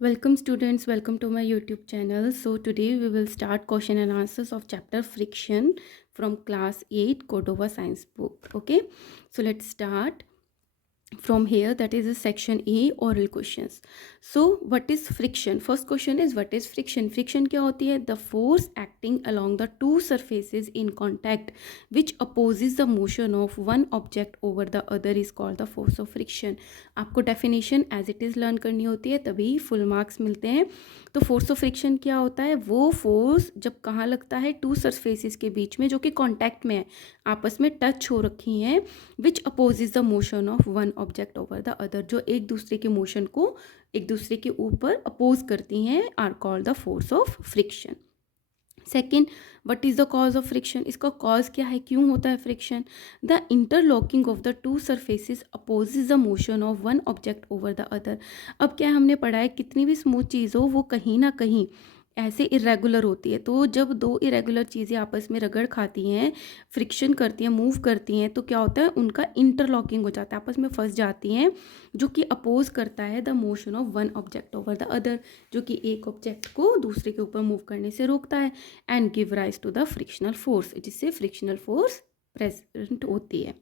Welcome students, welcome to my YouTube channel. So today we will start question and answers of chapter friction from class 8 Cordova science book. Okay, so let's start from here. That is a section A, oral questions. So what is friction? First question is, what is friction? Friction क्या होती है? The force acting along the two surfaces in contact which opposes the motion of one object over the other is called the force of friction. आपको definition as it is learn करनी होती है, तभी full marks मिलते हैं. तो force of friction क्या होता है? वो फोर्स जब कहाँ लगता है? टू सरफेसेस के बीच में जो कि कॉन्टैक्ट में है, आपस में टच हो रखी हैं, which opposes the motion of one object over the other, जो एक दूसरे के मोशन को एक दूसरे के ऊपर अपोज करती हैं, are called the force of friction. Second, what is the cause of friction? इसका कॉज क्या है, क्यों होता है friction? The interlocking of the two surfaces opposes the motion of one object over the other. अब क्या हमने पढ़ा है, कितनी भी स्मूथ चीज़ हो वो कहीं ना कहीं ऐसे इरेगुलर होती है. तो जब दो इरेगुलर चीज़ें आपस में रगड़ खाती हैं, फ्रिक्शन करती हैं, मूव करती हैं, तो क्या होता है, उनका इंटरलॉकिंग हो जाता है, आपस में फंस जाती हैं, जो कि अपोज करता है the motion of one object over the other, जो कि एक ऑब्जेक्ट को दूसरे के ऊपर मूव करने से रोकता है, and give rise to the frictional force, जिससे फ्रिक्शनल फोर्स प्रेजेंट होती है.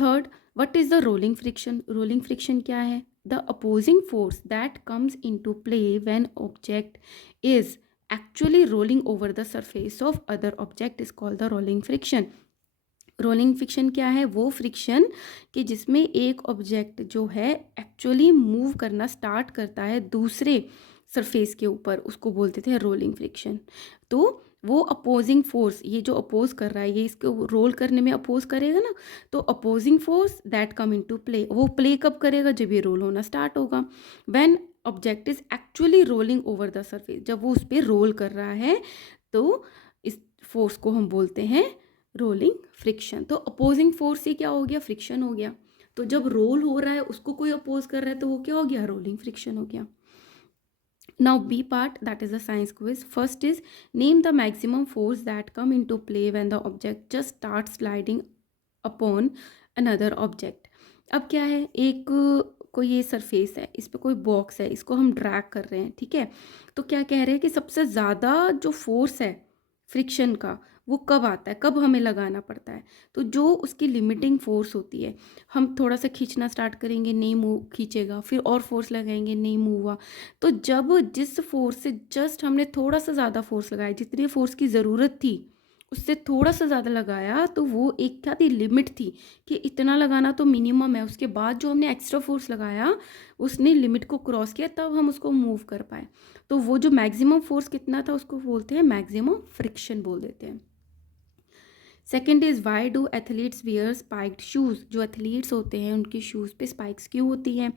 Third, what is the rolling friction? Rolling friction क्या है? The opposing force that comes into play when object is actually rolling over the surface of other object is called the rolling friction. Rolling friction क्या है? वो friction कि जिसमें एक object जो है एक्चुअली मूव करना स्टार्ट करता है दूसरे सरफेस के ऊपर, उसको बोलते थे रोलिंग फ्रिक्शन. तो वो अपोजिंग फोर्स, ये जो अपोज कर रहा है, ये इसको रोल करने में अपोज करेगा ना, तो opposing force that come into play, वो प्ले कब करेगा? जब ये रोल होना स्टार्ट होगा. When object is actually rolling over the surface, जब वो उस पर रोल कर रहा है, तो इस फोर्स को हम बोलते हैं रोलिंग फ्रिक्शन. तो अपोजिंग फोर्स से क्या हो गया? फ्रिक्शन हो गया. तो जब रोल हो रहा है, उसको कोई अपोज कर रहा है, तो वो क्या हो गया? रोलिंग फ्रिक्शन हो गया. Now B part, that is a science quiz. First is, name the maximum force that come into play when the object just starts sliding upon another object. अब क्या है, एक कोई ये सरफेस है, इस पर कोई बॉक्स है, इसको हम ड्रैग कर रहे हैं, ठीक है. तो क्या कह रहे हैं कि सबसे ज़्यादा जो फोर्स है फ्रिक्शन का, वो कब आता है, कब हमें लगाना पड़ता है? तो जो उसकी लिमिटिंग फोर्स होती है, हम थोड़ा सा खींचना स्टार्ट करेंगे, नहीं मूव खींचेगा, फिर और फोर्स लगाएंगे, नहीं मूव हुआ. तो जब जिस फोर्स से जस्ट हमने थोड़ा सा ज़्यादा फोर्स लगाया, जितनी फोर्स की ज़रूरत थी उससे थोड़ा सा ज़्यादा लगाया, तो वो एक क्या थी? लिमिट थी कि इतना लगाना तो मिनिमम है. उसके बाद जो हमने एक्स्ट्रा फोर्स लगाया, उसने लिमिट को क्रॉस किया, तब हम उसको मूव कर पाए. तो वो जो मैक्सिमम फोर्स कितना था, उसको बोलते हैं मैक्सिमम फ्रिक्शन बोल देते हैं. Second is, why do athletes wear spiked shoes? जो एथलीट्स होते हैं उनके शूज़ पे स्पाइक्स क्यों होती हैं?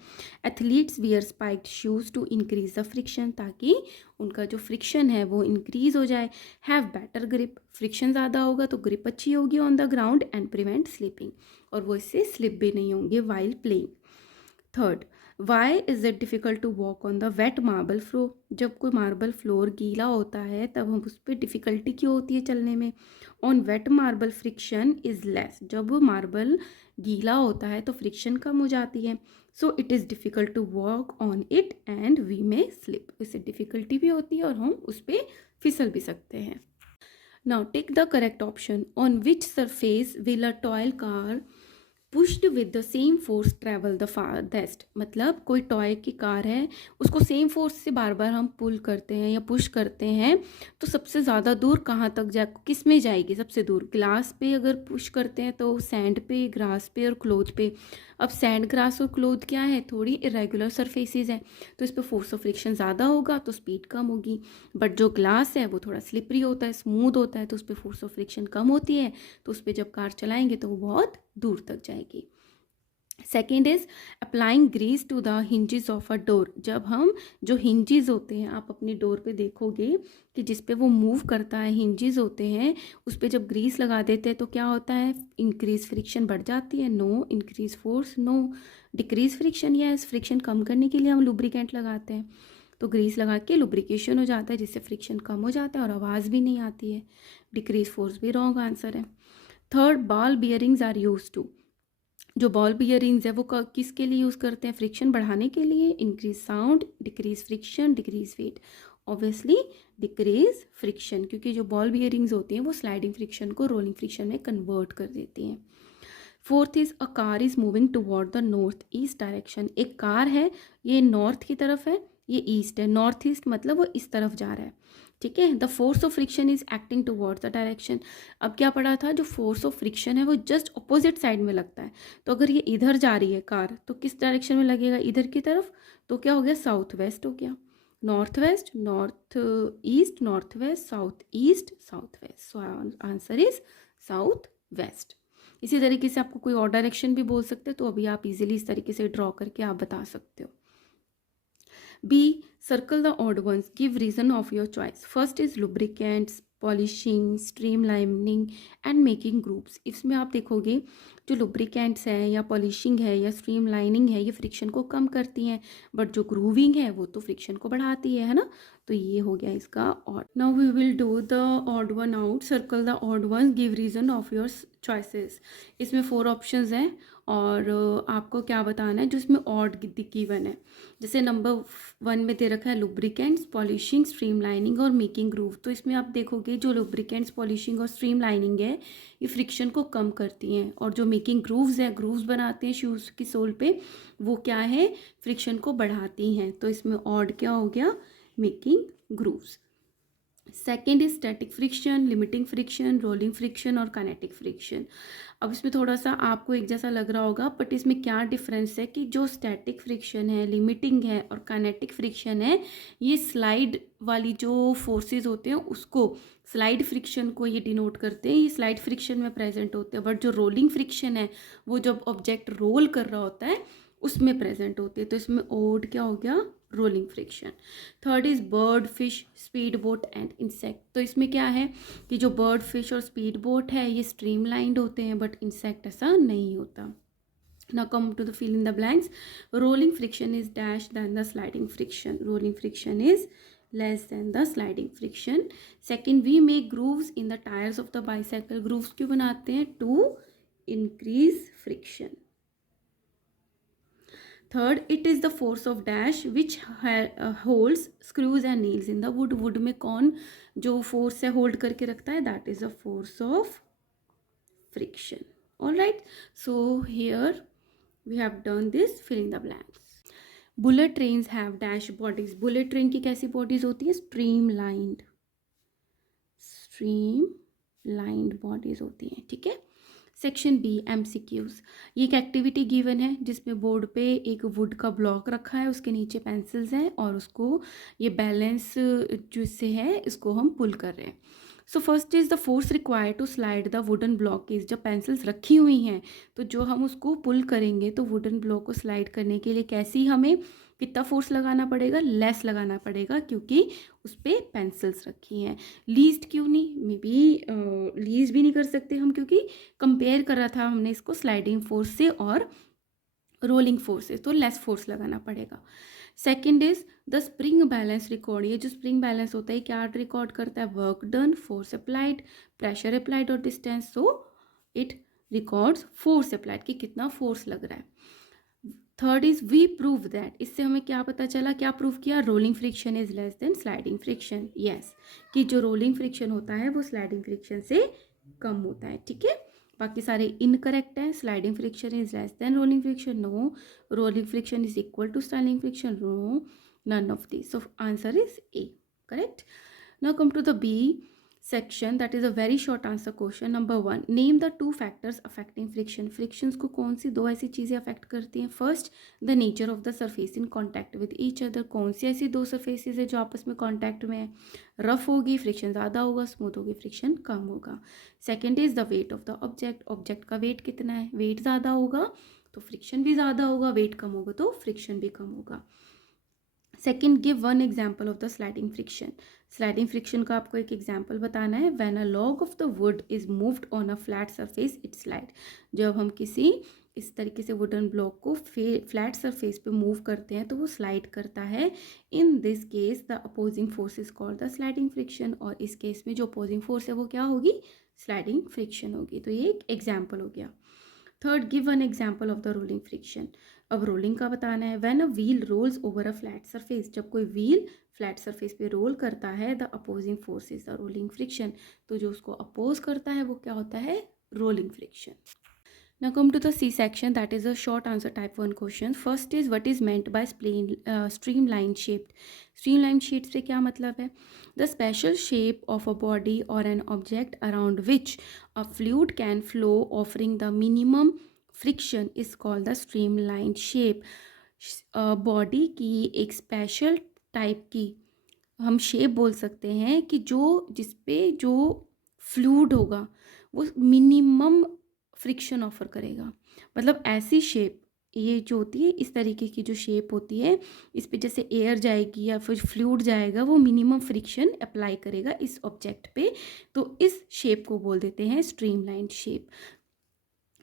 Athletes wear spiked shoes to increase the friction, ताकि उनका जो फ्रिक्शन है वो इंक्रीज हो जाए. हैव बेटर ग्रिप, फ्रिक्शन ज़्यादा होगा तो ग्रिप अच्छी होगी on the ground, and prevent slipping, और वो इससे स्लिप भी नहीं होंगे while playing. Third, why is it difficult to walk on the wet marble floor? जब कोई मार्बल फ्लोर गीला होता है, तब हम उस पर डिफ़िकल्टी क्यों होती है चलने में? On wet marble friction is less, जब मार्बल गीला होता है तो फ्रिक्शन कम हो जाती है. So it is difficult to walk on it and we may slip, इससे डिफ़िकल्टी भी होती है और हम उस पर फिसल भी सकते हैं. Now take the correct option. On which surface will a toy car pushed with the same force travel the farthest? मतलब कोई टॉय की कार है, उसको सेम फोर्स से बार बार हम पुल करते हैं या पुश करते हैं, तो सबसे ज़्यादा दूर कहाँ तक किस में जाएगी सबसे दूर? ग्लास पे अगर पुश करते हैं तो सैंड पे, ग्रास पे और क्लोथ पे. अब सैंड, ग्रास और क्लोथ क्या है? थोड़ी इरेगुलर सरफेसेस हैं, तो इस पर फोर्स ऑफ फ्रिक्शन ज़्यादा होगा तो स्पीड कम होगी. बट जो ग्लास है वो थोड़ा स्लिपरी होता है, स्मूथ होता है, तो उस पर फोर्स ऑफ फ्रिक्शन कम होती है, तो उस पर जब कार चलाएंगे तो वो बहुत दूर तक जाएगी. Second is applying grease to the hinges of a door. जब हम जो हिंजेस होते हैं, आप अपनी डोर पे देखोगे कि जिस पे वो मूव करता है, हिंजेस होते हैं, उस पे जब ग्रीस लगा देते हैं तो क्या होता है? इंक्रीज फ्रिक्शन बढ़ जाती है. No. Increase force? No. Decrease friction? Yes. Friction कम करने के लिए हम लुब्रिकेंट लगाते हैं, तो ग्रीस लगा के लुब्रिकेशन हो जाता है, जिससे फ्रिक्शन कम हो जाता है और आवाज़ भी नहीं आती है. डिक्रीज फोर्स भी रॉन्ग आंसर है. Third, ball bearings are use to. जो बॉल बियरिंग्स है वो किसके लिए यूज़ करते हैं, फ्रिक्शन बढ़ाने के लिए, increase sound, decrease friction, decrease weight. Obviously decrease friction, क्योंकि जो बॉल बियरिंग्स होती हैं वो स्लाइडिंग फ्रिक्शन को रोलिंग फ्रिक्शन में कन्वर्ट कर देती हैं। Fourth is a car is moving toward the north east direction. एक कार है, ये नॉर्थ की तरफ है, ये ईस्ट है, नॉर्थ ईस्ट मतलब वो इस तरफ जा रहा है, ठीक है। The force of friction is acting towards the direction. अब क्या पढ़ा था, जो फोर्स ऑफ फ्रिक्शन है वो जस्ट अपोजिट साइड में लगता है। तो अगर ये इधर जा रही है कार तो किस डायरेक्शन में लगेगा, इधर की तरफ। तो क्या हो गया, साउथ वेस्ट हो गया, north west, north east, north west, south east, south west. So answer is south west. इसी तरीके से आपको कोई और डायरेक्शन भी बोल सकते हैं, तो अभी आप इजीली इस तरीके से ड्रॉ करके आप बता सकते हो। B. Circle the odd ones. Give reason of your choice. First is lubricants, polishing, streamlining and making grooves. इसमें आप देखोगे जो lubricants है या polishing है या streamlining है ये फ्रिक्शन को कम करती हैं, बट जो ग्रूविंग है वो तो फ्रिक्शन को बढ़ाती है ना। तो ये हो गया इसका odd. Now we will do the odd one out. Circle the odd one, give reason of your choices. इसमें 4 ऑप्शंस हैं और आपको क्या बताना है जो इसमें ऑड गिवन है। जैसे नंबर 1 में दे रखा है लुब्रिकेंट्स, पॉलिशिंग, स्ट्रीमलाइनिंग और मेकिंग ग्रूव। तो इसमें आप देखोगे जो लुब्रिकेंट्स, पॉलिशिंग और स्ट्रीमलाइनिंग है ये फ्रिक्शन को कम करती हैं, और जो मेकिंग ग्रूव्स है, ग्रूव्स बनाते हैं शूज़ की सोल पे, वो क्या है, फ्रिक्शन को बढ़ाती हैं। तो इसमें ऑड क्या हो गया, making grooves. Second is static friction, limiting friction, rolling friction और काइनेटिक फ्रिक्शन। अब इसमें थोड़ा सा आपको एक जैसा लग रहा होगा, बट इसमें क्या डिफरेंस है कि जो स्टैटिक फ्रिक्शन है, लिमिटिंग है और काइनेटिक फ्रिक्शन है, ये स्लाइड वाली जो फोर्सेस होते हैं उसको, स्लाइड फ्रिक्शन को ये डिनोट करते हैं, ये स्लाइड फ्रिक्शन में प्रेजेंट होते हैं। बट जो रोलिंग फ्रिक्शन है वो जब ऑब्जेक्ट रोल कर रहा होता है उसमें प्रेजेंट होती है। तो इसमें ओड क्या हो गया, rolling friction. Third is bird, fish, speed boat and insect. तो इसमें क्या है कि जो बर्ड, फिश और स्पीड बोट है ये स्ट्रीमलाइंड होते हैं, बट इंसेक्ट ऐसा नहीं होता। Now come to the fill in the blanks. Rolling friction is dash than the sliding friction. Rolling friction is less than the sliding friction. Second, we make grooves in the tires of the bicycle. Grooves क्यों बनाते हैं, to increase friction. Third, it is the force of dash which holds screws and nails in the wood. Wood में कौन जो force है hold करके रखता है, that is the force of friction. Alright, so here we have done this filling the blanks. Bullet trains have dash bodies. Bullet train की कैसी bodies होती है, स्ट्रीम लाइंड बॉडीज होती हैं, ठीक है। Section B, MCQs। ये एक एक्टिविटी गिवन है जिसमें बोर्ड पे एक वुड का ब्लॉक रखा है, उसके नीचे पेंसिल्स हैं और उसको ये बैलेंस जिससे है इसको हम पुल कर रहे हैं। So first is the force required to slide the wooden block is. जब पेंसिल्स रखी हुई हैं तो जो हम उसको पुल करेंगे तो वुडन ब्लॉक को स्लाइड करने के लिए कैसी हमें कितना फोर्स लगाना पड़ेगा, लेस लगाना पड़ेगा, क्योंकि उस पर पेंसिल्स रखी हैं। लीस्ट क्यों नहीं, मे बी लीज भी नहीं कर सकते हम, क्योंकि कंपेयर करा था हमने इसको स्लाइडिंग फोर्स से और रोलिंग फोर्स से, तो लेस फोर्स लगाना पड़ेगा। Second is the spring balance record. ये जो स्प्रिंग बैलेंस होता है क्या रिकॉर्ड करता है, work done, force applied, pressure applied और distance. So it records force applied कि कितना फोर्स लग रहा है। Third is we prove that. इससे हमें क्या पता चला, क्या प्रूव किया, rolling friction is less than sliding friction. Yes, कि जो रोलिंग फ्रिक्शन होता है वो स्लाइडिंग फ्रिक्शन से कम होता है, ठीक है। बाकी सारे इनकरेक्ट है। Sliding friction is less than rolling friction, no. Rolling friction is equal to sliding friction, no. None of this, so answer is A, correct. Now come to the B section, that is a very short answer question. Number 1, name the 2 factors affecting friction. Frictions को कौन सी 2 ऐसी चीज़ें affect करती हैं। First, the nature of the surface in contact with each other. कौन सी ऐसी 2 surfaces है जो आपस में कॉन्टैक्ट में है, रफ होगी फ्रिक्शन ज़्यादा होगा, स्मूथ होगी फ्रिक्शन कम होगा। Second is the weight of the object. Object का वेट कितना है, वेट ज़्यादा होगा तो फ्रिक्शन भी ज़्यादा होगा, वेट कम होगा तो फ्रिक्शन भी कम होगा। Second, give 1 example of the sliding friction. Sliding friction का आपको एक एग्जाम्पल बताना है। When a log of the wood is moved on a flat surface it slide. जब हम किसी इस तरीके से वुडन ब्लॉक को फ्लैट सरफेस पे मूव करते हैं तो वो स्लाइड करता है। In this case the opposing force is called the sliding friction. और इस केस में जो अपोजिंग फोर्स है वो क्या होगी, स्लाइडिंग फ्रिक्शन होगी। तो ये एक एग्जाम्पल हो गया। Third, give an example of the rolling friction. अब रोलिंग का बताना है. When a wheel rolls over a flat surface, जब कोई व्हील फ्लैट सरफेस पे रोल करता है, the opposing force is the rolling friction. तो जो उसको अपोज करता है वो क्या होता है? Rolling friction. Now come to the C section, that is a short answer type 1 question. First is what is meant by streamline shaped. Streamline shaped से क्या मतलब है? The special shape of a body or an object around which a fluid can flow offering the minimum friction is called the streamlined shape. Body की एक special type की हम shape बोल सकते हैं कि जिस पे जो फ्लूइड होगा वो मिनिमम फ्रिक्शन ऑफर करेगा. मतलब ऐसी शेप, ये जो होती है इस तरीके की जो शेप होती है, इस पे जैसे एयर जाएगी या फिर फ्लूइड जाएगा, वो मिनिमम फ्रिक्शन अप्लाई करेगा इस ऑब्जेक्ट पे. तो इस शेप को बोल देते हैं streamline shape.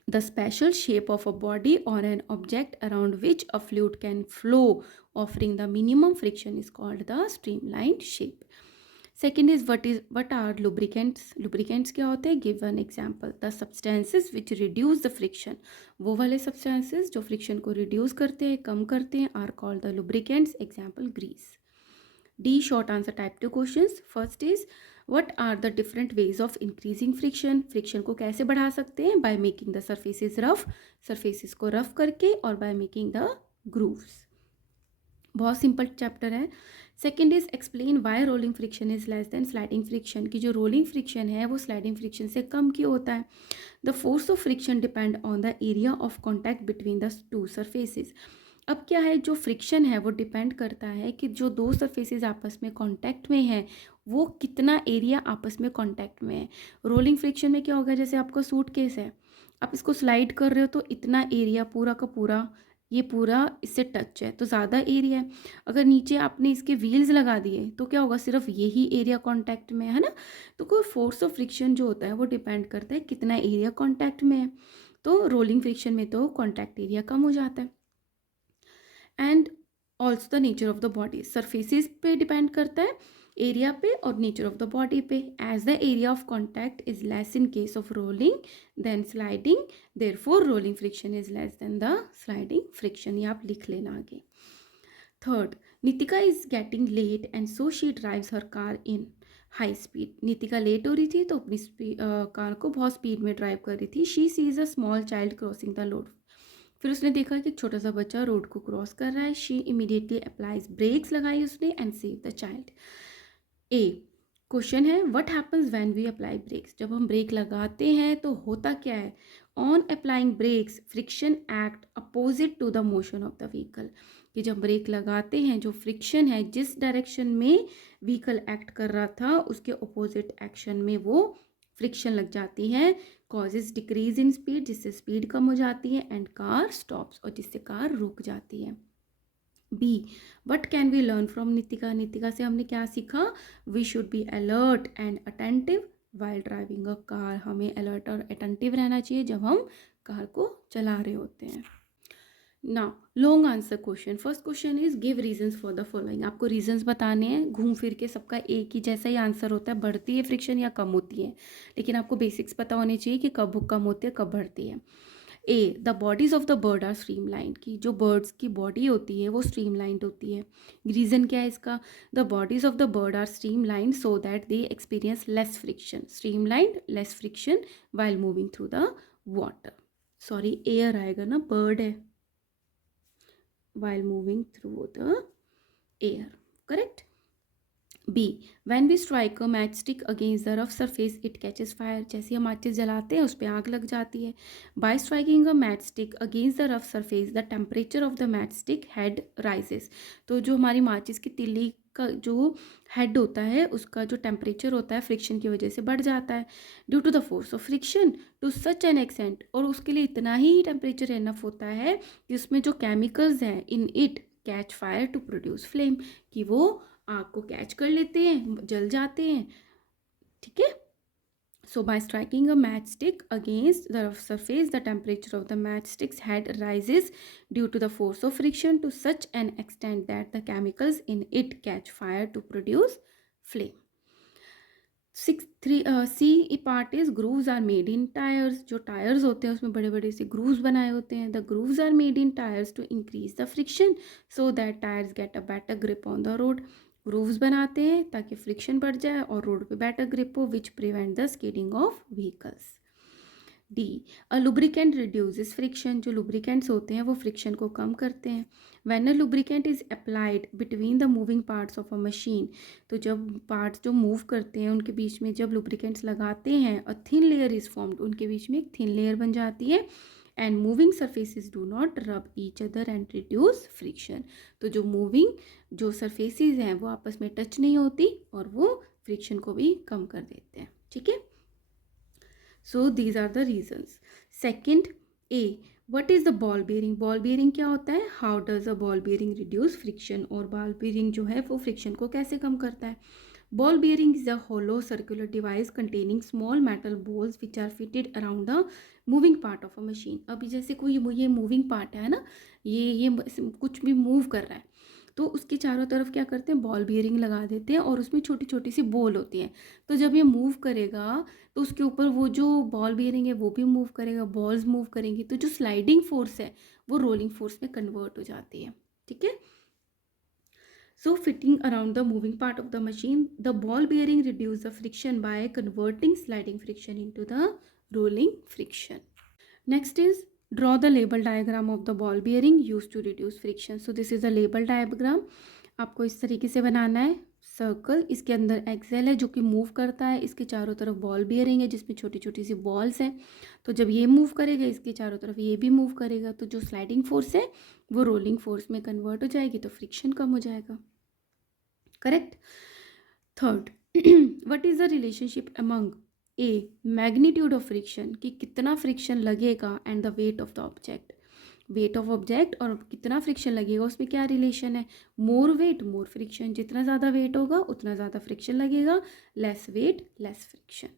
The special shape of a body or an object around which a fluid can flow offering the minimum friction is called the streamlined shape. Second is what are lubricants. Lubricants क्या होते हैं? Give an example. The substances which reduce the friction, वो वाले substances जो friction को reduce करते हैं, कम करते हैं, are called the lubricants. Example grease. D, short answer type 2 questions. First is what are the different ways of increasing friction. Friction को कैसे बढ़ा सकते हैं? By making the surfaces rough, surfaces को रफ करके, और by making the grooves. बहुत simple chapter है. Second is explain Y rolling friction is less than sliding friction. की जो रोलिंग फ्रिक्शन है वो स्लाइडिंग फ्रिक्शन से कम क्यों होता है? The force of friction depend on the area of contact between the two surfaces. अब क्या है, जो फ्रिक्शन है वो डिपेंड करता है कि जो दो सरफेसेस आपस में कांटेक्ट में है वो कितना एरिया आपस में कांटेक्ट में है. रोलिंग फ्रिक्शन में क्या होगा, जैसे आपका सूटकेस है, आप इसको स्लाइड कर रहे हो तो इतना एरिया पूरा का पूरा, ये पूरा इससे टच है तो ज़्यादा एरिया है. अगर नीचे आपने इसके व्हील्स लगा दिए तो क्या होगा, सिर्फ यही एरिया कांटेक्ट में है ना. तो कोई फोर्स ऑफ फ्रिक्शन जो होता है वो डिपेंड करता है कितना एरिया कांटेक्ट में है. तो रोलिंग फ्रिक्शन में तो कांटेक्ट एरिया कम हो जाता है. And also the nature of the body, surfaces पे डिपेंड करता है, एरिया पे और नेचर ऑफ द बॉडी पे. As the area of contact is less in case of rolling than sliding, therefore rolling friction is less than the sliding friction. ये आप लिख लेना आगे. Third, Nitika is getting late and so she drives her car in high speed. Nitika late हो रही थी तो अपनी कार को बहुत स्पीड में ड्राइव कर रही थी. She sees a small child crossing the road. फिर उसने देखा कि एक छोटा सा बच्चा रोड को क्रॉस कर रहा है. शी इमीडिएटली अप्लाइज ब्रेक्स लगाई उसने and save the child. A question है what happens when we apply brakes. जब हम ब्रेक लगाते हैं तो होता क्या है? On applying brakes friction act opposite to the motion of the vehicle. कि जब ब्रेक लगाते हैं जो फ्रिक्शन है जिस डायरेक्शन में व्हीकल एक्ट कर रहा था उसके अपोजिट एक्शन में वो फ्रिक्शन लग जाती है. कॉजेज डिक्रीज इन स्पीड, जिससे स्पीड कम हो जाती है, एंड कार स्टॉप्स, और जिससे कार रुक जाती है. B what can we learn from Nitika. Nitika से हमने क्या सीखा? We should be alert and attentive while driving a car. हमें अलर्ट और अटेंटिव रहना चाहिए जब हम कार को चला रहे होते हैं. Now long answer question. First question is give reasons for the following. आपको रीजंस बताने हैं. घूम फिर के सबका एक ही जैसा ही आंसर होता है, बढ़ती है फ्रिक्शन या कम होती है, लेकिन आपको बेसिक्स पता होने चाहिए कि कब कम होती है कब बढ़ती है. A the bodies of the bird are streamlined. की जो बर्ड्स की बॉडी होती है वो स्ट्रीमलाइंड होती है. रीज़न क्या है इसका? The bodies of the bird are streamlined so that they experience less friction. Streamlined, less friction while moving through the water. Sorry air आएगा ना, बर्ड है. while moving through the air. Correct? B. When we strike a matchstick against the rough surface, it catches fire. जैसे हम माचिस जलाते हैं उस पर आग लग जाती है. By striking a matchstick against the rough surface, the temperature of the matchstick head rises. तो जो हमारी माचिस की तिल्ली का जो हेड होता है उसका जो टेम्परेचर होता है फ्रिक्शन की वजह से बढ़ जाता है. Due to the force of friction to such an extent, और उसके लिए इतना ही टेम्परेचर इनफ होता है कि उसमें जो केमिकल्स हैं in it catch fire to produce flame, कि वो आग को कैच कर लेते हैं, जल जाते हैं. ठीक है. So by striking a matchstick against the rough surface, the temperature of the matchstick's head rises due to the force of friction to such an extent that the chemicals in it catch fire to produce flame. Six three C part is grooves are made in tyres. जो tyres होते हैं उसमें बड़े बड़े से grooves बनाए होते हैं। The grooves are made in tyres to increase the friction so that tyres get a better grip on the road. Grooves बनाते हैं ताकि फ्रिक्शन बढ़ जाए और रोड पे बेटर ग्रिप हो, which prevent the skidding of vehicles. D, a lubricant reduces friction. जो lubricants होते हैं वो फ्रिक्शन को कम करते हैं। When a lubricant is applied between the moving parts of a machine, तो जब पार्ट्स जो मूव करते हैं उनके बीच में जब लुब्रिकेंट्स लगाते हैं, a thin layer is formed, उनके बीच में एक थिन लेयर बन जाती है। And moving surfaces do not rub each other and reduce friction. तो जो मूविंग जो सरफेसेस हैं वो आपस में टच नहीं होती और वो फ्रिक्शन को भी कम कर देते हैं। ठीक है, so these are the reasons. Second, uh, what is the ball bearing. Ball bearing क्या होता है? How does a ball bearing reduce friction. और बॉल बेयरिंग जो है वो फ्रिक्शन को कैसे कम करता है? Ball bearing is a hollow circular device containing small metal balls which are fitted around the moving part of a machine। अभी जैसे कोई ये मूविंग पार्ट है ना, ये कुछ भी मूव कर रहा है तो उसके चारों तरफ क्या करते हैं, बॉल बियरिंग लगा देते हैं और उसमें छोटी छोटी सी बॉल होती है। तो जब ये मूव करेगा तो उसके ऊपर वो जो बॉल बियरिंग है वो भी मूव करेगा, बॉल्स मूव करेंगी, तो जो स्लाइडिंग फोर्स है वो रोलिंग फोर्स में कन्वर्ट हो जाती है। ठीक है, so fitting around the moving part of the machine, the ball bearing reduce the friction by converting sliding friction into the rolling friction. Next is draw the label diagram of the ball bearing used to reduce friction. So this is a label diagram. आपको इस तरीके से बनाना है circle, इसके अंदर Excel है जो कि मूव करता है, इसके चारों तरफ बॉल बियरिंग है जिसमें छोटी छोटी सी बॉल्स हैं। तो जब ये मूव करेगा इसके चारों तरफ ये भी मूव करेगा, तो जो स्लाइडिंग फोर्स है वो रोलिंग फोर्स में कन्वर्ट हो जाएगी, तो फ्रिक्शन कम हो जाएगा। Correct. Third, what is the relationship among uh, magnitude of friction, कि कितना फ्रिक्शन लगेगा, and the weight of the object. Weight of object और कितना फ्रिक्शन लगेगा उसमें क्या रिलेशन है? More weight more friction. जितना ज़्यादा वेट होगा उतना ज़्यादा फ्रिक्शन लगेगा, less weight less friction.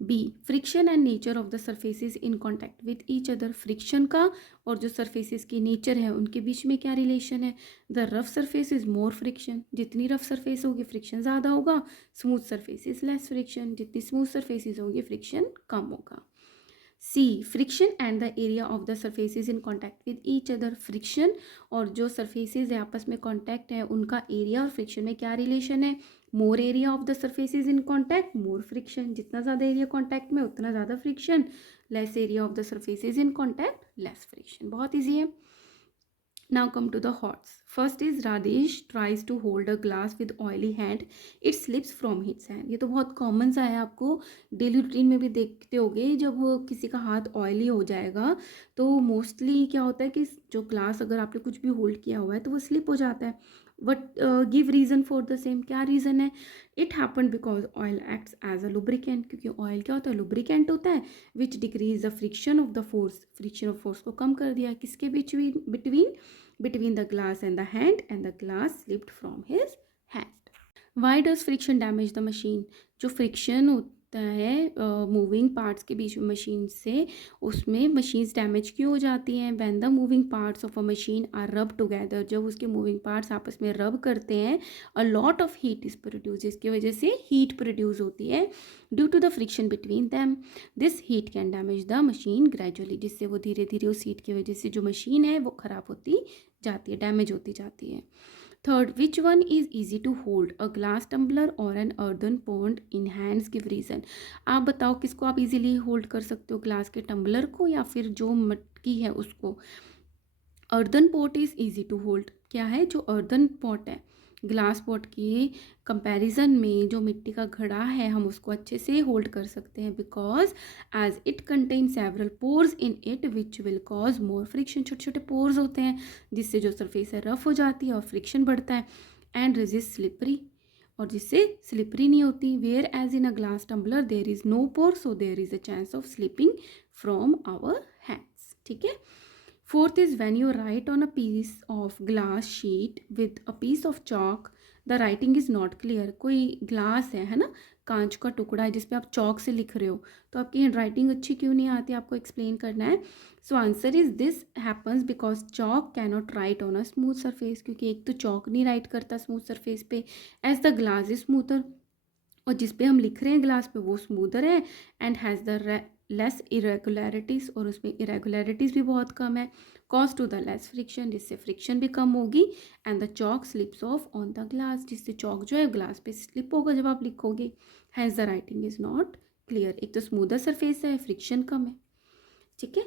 B, friction and nature of the surfaces in contact with each other. Friction का और जो सरफेसेस की नेचर है उनके बीच में क्या रिलेशन है? The rough surface is more friction. जितनी रफ सरफेस होगी फ्रिक्शन ज़्यादा होगा, smooth surface is less friction. जितनी स्मूथ सरफेसेस होगी फ्रिक्शन कम होगा। C, friction and the area of the surfaces in contact with each other. Friction और जो सरफेसेस है आपस में कॉन्टैक्ट है उनका एरिया और फ्रिक्शन में क्या रिलेशन है? More area of the surfaces in contact more friction. जितना ज़्यादा एरिया कॉन्टैक्ट में उतना ज़्यादा friction, less area of the surfaces in contact less friction. बहुत ईजी है। Now come to the hots. First is Radesh tries to hold a glass with oily hand. It slips from his hand. ये तो बहुत common सा है, आपको daily routine में भी देखते होगे। जब वो किसी का हाथ ऑयली हो जाएगा तो मोस्टली क्या होता है कि जो ग्लास अगर आपने कुछ भी होल्ड किया हुआ है तो वो स्लिप हो जाता है। But give reason for the same. क्या रीज़न है? It happen because oil acts as a lubricant. क्योंकि ऑयल क्या होता है? लुब्रिकेंट होता है, which decrease the friction of the force. Friction of force को कम कर दिया किसके between between the glass and the hand, and the glass slipped from his hand. Why does friction damage the machine? जो friction होता है moving parts के बीच में मशीन से, उसमें मशीन्स डैमेज क्यों हो जाती हैं? When the moving parts of a machine are rub together. जब उसके मूविंग पार्ट्स आपस में रब करते हैं, a lot of heat is produce, जिसकी वजह से हीट प्रोड्यूस होती है due to the friction between them. This heat can damage the machine gradually, जिससे वो धीरे धीरे उस हीट की वजह से जो मशीन है वो ख़राब होती जाती है, डैमेज होती जाती है। Third, which one is easy to hold, a glass tumbler or an earthen pond in hands, give reason. आप बताओ किसको आप इजीली होल्ड कर सकते हो, ग्लास के टम्बलर को या फिर जो मटकी है उसको? Earthen pot is easy to hold. क्या है? जो अर्दन पॉट है ग्लास पॉट की कंपैरिजन में जो मिट्टी का घड़ा है हम उसको अच्छे से होल्ड कर सकते हैं, because as it contain several pores in it which will cause more friction. छोटे छोटे पोर्स होते हैं जिससे जो सरफेस है रफ हो जाती है और फ्रिक्शन बढ़ता है, एंड रेजिस्ट स्लिपरी, और जिससे स्लिपरी नहीं होती। Whereas in a glass tumbler there is no pore, so there is a chance of slipping from our hands. ठीक है। Fourth is when you write on a piece of glass sheet with a piece of chalk, the writing is not clear. कोई glass है ना, कांच का टुकड़ा है जिस पे आप चौक से लिख रहे हो, तो आपकी हैंड राइटिंग अच्छी क्यों नहीं आती, आपको एक्सप्लेन करना है। So answer is this happens because chalk cannot write on a smooth surface, क्योंकि एक तो चौक नहीं राइट करता स्मूथ सरफेस पे, as the glass is smoother. और जिस पे हम लिख रहे हैं ग्लास पे वो स्मूदर है and has the less irregularities, और उसमें इरेगुलरिटीज़ भी बहुत कम है। Cause to the less friction, जिससे फ्रिक्शन भी कम होगी। And the chalk slips off on the glass, जिससे चॉक जो है ग्लास पे स्लिप होगा जब आप लिखोगे। Has the writing is not clear, एक तो स्मूदर सरफेस है, फ्रिक्शन कम है। ठीक है।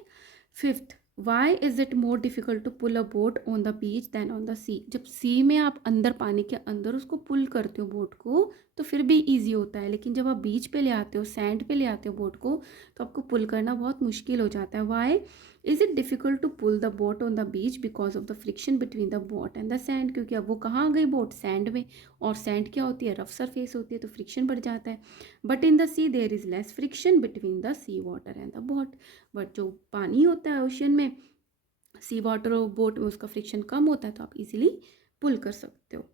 Fifth, why is it more difficult to pull a boat on the beach than on the sea. जब सी में आप अंदर पानी के अंदर उसको पुल करते हो बोट को तो फिर भी ईजी होता है, लेकिन जब आप बीच पे ले आते हो, सैंड पे ले आते हो बोट को, तो आपको पुल करना बहुत मुश्किल हो जाता है। Why is it difficult to pull the boat on the beach because of the friction between the boat and the sand, क्योंकि अब वो कहाँ आ गई बोट, सैंड में, और सैंड क्या होती है, रफ सरफेस होती है, तो फ्रिक्शन बढ़ जाता है। But in the sea there is less friction between the sea water and the boat. But जो पानी होता है ओशन में, सी वाटर और बोट में, उसका फ्रिक्शन कम होता है, तो आप इजीली पुल कर सकते हो।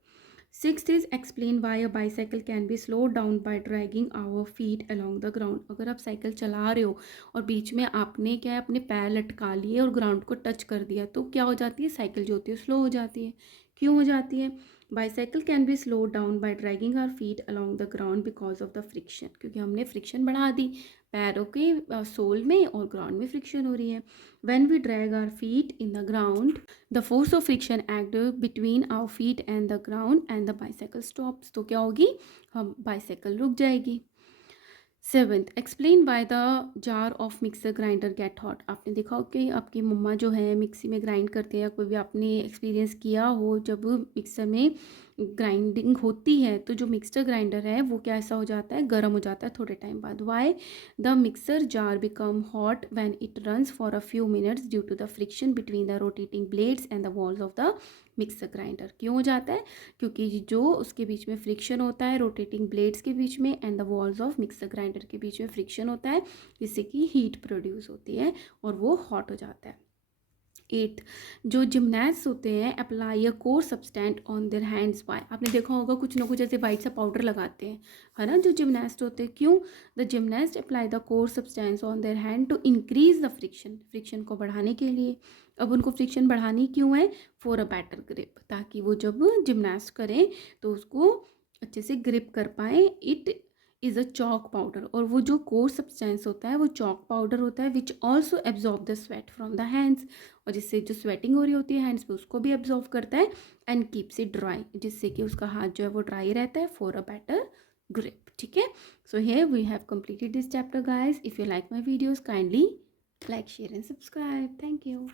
Sixth is explain why a bicycle can be slow down by dragging our feet along the ground. अगर आप साइकिल चला रहे हो और बीच में आपने क्या है अपने पैर लटका लिए और ग्राउंड को टच कर दिया, तो क्या हो जाती है, साइकिल जो होती है स्लो हो जाती है। क्यों हो जाती है? Bicycle can be slow down by dragging our feet along the ground because of the friction, क्योंकि हमने फ्रिक्शन बढ़ा दी पैरों के सोल में और ग्राउंड में फ्रिक्शन हो रही है। When we drag our feet in the ground, the force of friction act between our feet and the ground and the bicycle stops. तो क्या होगी, हम बाईसाइकिल रुक जाएगी। Seventh, explain why the jar of mixer grinder get hot. आपने देखा हो कि आपकी मम्मा जो है मिक्सी में ग्राइंड करते हैं, कोई भी आपने एक्सपीरियंस किया हो, जब मिक्सर में ग्राइंडिंग होती है तो जो मिक्सर ग्राइंडर है वो क्या ऐसा हो जाता है, गर्म हो जाता है थोड़े टाइम बाद। Why the mixer jar become hot when it runs for a few minutes due to the friction between the rotating blades and the walls of the mixer grinder. क्यों हो जाता है? क्योंकि जो उसके बीच में फ्रिक्शन होता है, रोटेटिंग ब्लेड्स के बीच में and the walls of mixer grinder के बीच में फ्रिक्शन होता है, जिससे कि हीट प्रोड्यूस होती है और वो हॉट हो जाता है। एट, जो जिमनास्ट होते हैं apply a coarse substance on their hands. बाय, आपने देखा होगा कुछ ना कुछ ऐसे वाइट सा पाउडर लगाते हैं, है ना, जो जिमनास्ट होते हैं। क्यों? The gymnast apply the core substance on their hand to increase the friction, friction को बढ़ाने के लिए। अब उनको फ्रिक्शन बढ़ानी क्यों है? फॉर अ बेटर ग्रिप, ताकि वो जब जिमनास्ट करें तो उसको अच्छे से ग्रिप कर पाए। It is a chalk powder, और वो जो कोर सब्सटेंस होता है वो चॉक पाउडर होता है, which also absorb the sweat from the hands, और जिससे जो स्वेटिंग हो रही होती है हैंड्स पे उसको भी एब्जॉर्व करता है। एंड कीप्स इट ड्राई, जिससे कि उसका हाथ जो है वो ड्राई रहता है फॉर अ बेटर ग्रिप। ठीक है। So here we have completed this chapter guys. If you like my videos kindly like, share and subscribe. Thank you.